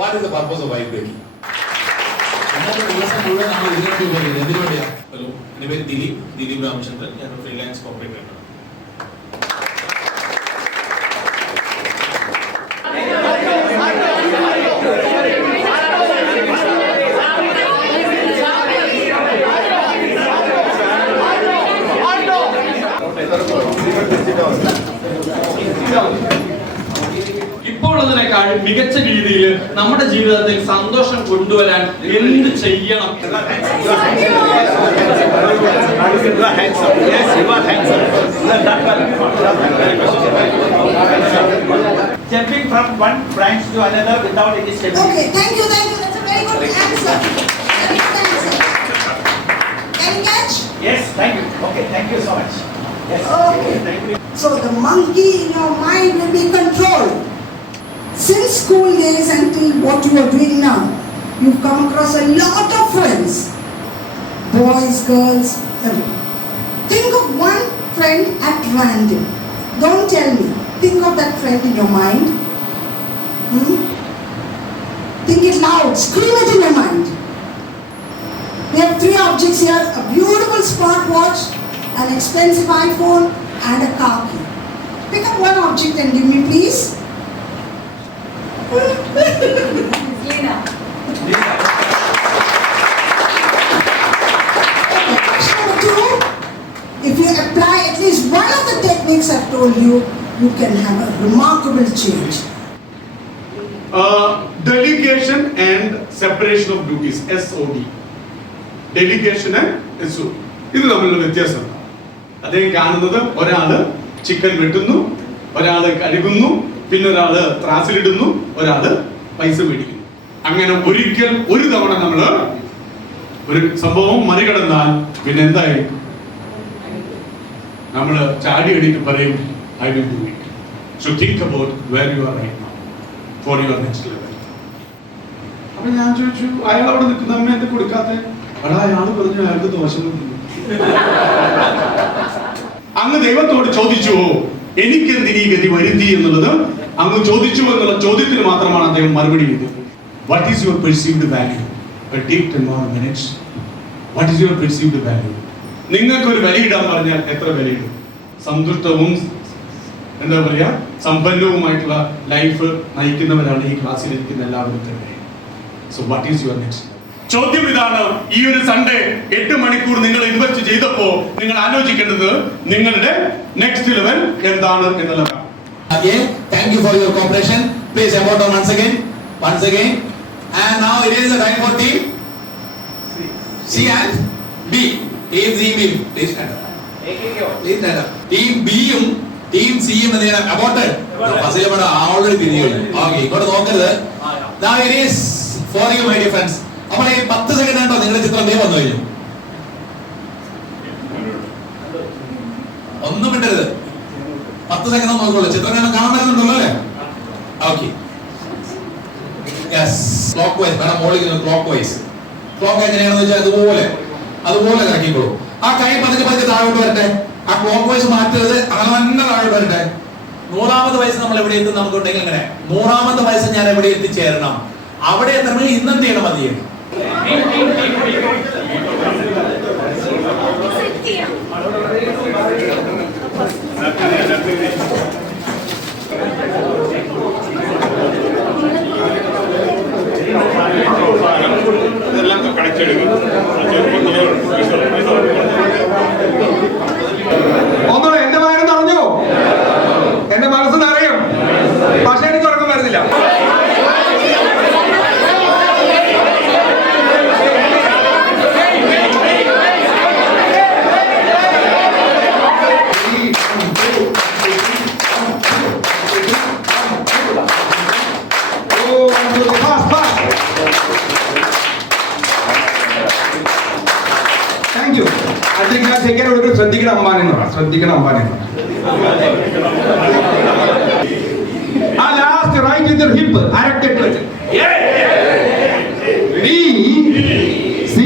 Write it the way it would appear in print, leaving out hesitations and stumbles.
What is the purpose of white breaking? ഇന്നത്തെ ദിവസം മുഴുവൻ നമ്മൾ ഇതിനോട്ട് പോകുന്നത് എന്തിനു വേണ്ടിയാ? ഹലോ, എൻ്റെ പേര് ദിലീപ് രാമചന്ദ്രൻ. ഞാൻ ഫ്രീലാൻസ് കോർപ്പറേറ്റ് ആണ്. ഇപ്പോഴതിനേക്കാൾ മികച്ച രീതിയിൽ നമ്മുടെ ജീവിതത്തിൽ സന്തോഷം കൊണ്ടുവരാൻ എന്ത് ചെയ്യണം? Jumping from one branch to another without any stability. Okay, thank you. That's a very good answer. Very good answer. Can you catch? Yes, thank you. Okay, thank you so much. Yes. Okay. Thank you. So the monkey in your mind will be controlled. Since school days until what you are doing now, you've come across a lot of friends. Boys, girls, everyone. Think of one friend at random. Don't tell me. Think of that friend in your mind. Think it loud. Scream it in your mind. We have 3 objects here. A beautiful smartwatch, an expensive iPhone, and a car key. Pick up one object and give me, please. Lena. Number 2, if you apply at least one of the techniques I've told you, you can have a remarkable change. Delegation and separation of duties, SOD. Delegation and SOD. ഇത് തമ്മിലുള്ള വ്യത്യാസം. അദ്ദേഹം കാണുന്നത് ഒരാള് chicken വെട്ടുന്നു, ഒരാള് കഴുകുന്നു, പിന്നെ ഒരാള് ത്രാസിലിടുന്നു, ഒരാള് പൈസ മേടിക്കുന്നു. അങ്ങനെ ഒരു തവണ നമ്മള് ഒരു സംഭവം മറികടന്നാൽ പിന്നെ എന്തായി? നമ്മള് ചാടി എണീറ്റ് പറയും I will do it. So think about where you are right now for your next level. അപ്പൊ ഞാൻ ചോദിച്ചു, അയാൾ അവിടെ നിൽക്കുന്ന അമ്മ എന്താ കൊടുക്കാത്തെ? അയാൾ പറഞ്ഞു അയാൾക്ക് ദോഷം. അങ്ങ് ദൈവത്തോട് ചോദിച്ചു എനിക്കെന്തിനീ ഗതി വരുത്തി എന്നുള്ളത് അങ്ങ് ചോദിച്ചു എന്നുള്ള ചോദ്യത്തിന് മാത്രമാണ് അദ്ദേഹം മറുപടി ചെയ്തത്. What is your perceived value? Take 10 more minutes. What is your perceived value? നിങ്ങൾക്ക് ഒരു വിലയിടാൻ പറഞ്ഞാൽ എത്ര വിലയിടും? സന്തുഷ്ടവും എന്താ പറയാ സമ്പന്നവുമായിട്ടുള്ള ലൈഫ് നയിക്കുന്നവരാണ് ഈ ക്ലാസ്സിൽ ഇരിക്കുന്ന എല്ലാവരും തന്നെ. So what is your next? ചോദ്യം ഇതാണ്, ഈ ഒരു സൺഡേ 8 മണിക്കൂർ നിങ്ങൾ ഇൻവെസ്റ്റ് ചെയ്തപ്പോ നിങ്ങൾ ആലോചിക്കേണ്ടത് നിങ്ങളുടെ നെക്സ്റ്റ് ലെവൽ എന്താണ് എന്നുള്ളതാണ്. Again, thank you for your cooperation. Please support them once again. And now it is the time for team C and B. Team C, B. Please stand up. Team B യും team C യും എന്താണ് aborted? ഫസിലയുടെ already തിരിഞ്ഞു. Okay, ഇങ്ങോട്ട് നോക്കരുത്. Now it is for you, my dear friends. അപ്പോൾ ഈ 10 second ആണോ നിങ്ങളുടെ ചിത്രം ദേ വന്നു കഴിഞ്ഞു. ഒന്നും മിണ്ടരുത്. 10 സെക്കൻഡ് നോക്കുള്ളൂ. ചിത്രം കാണാൻ പറ്റുന്നുണ്ടല്ലോ അല്ലേ? ഓക്കേ. യെസ്, ക്ലോക്ക് വൈസ് വേണം. മോളിൽ ക്ലോക്ക് വൈസ്. ക്ലോക്ക് എങ്ങനെയാണെന്ന് വെച്ചാൽ അതുപോലെ കറക്കിക്കോളൂ. ആ കൈ പതുക്കെ താഴോട്ട് വരട്ടെ. ആ ക്ലോക്ക് വൈസ് മാറ്റരുത്. അങ്ങനെ താഴോട്ട് വരട്ടെ. 100ാമത്തെ വയസ്സ് നമ്മൾ എവിടെ എത്തും? നമുക്കുണ്ടെങ്കിൽ എങ്ങനെ 100ാമത്തെ വയസ്സ് ഞാൻ എവിടെ എത്തിച്ചേരണം? അവിടെ എത്തണമെങ്കിൽ ഇന്നെന്ത് ചെയ്യണം? അത് ചെയ്യണം. ഒന്നുകൂടെ എന്റെ മനസ്സ് അറിഞ്ഞോ? എന്റെ മനസ്സെന്ന് അറിയാം, പക്ഷെ എനിക്ക് ഉറക്കം വരുന്നില്ല. ശ്രദ്ധിക്കണം അമ്പാനെ. ആ ലാസ്റ്റ് റൈറ്റ് വിത്ത് ഹിപ്പ് അരക്കെട്ട്. B C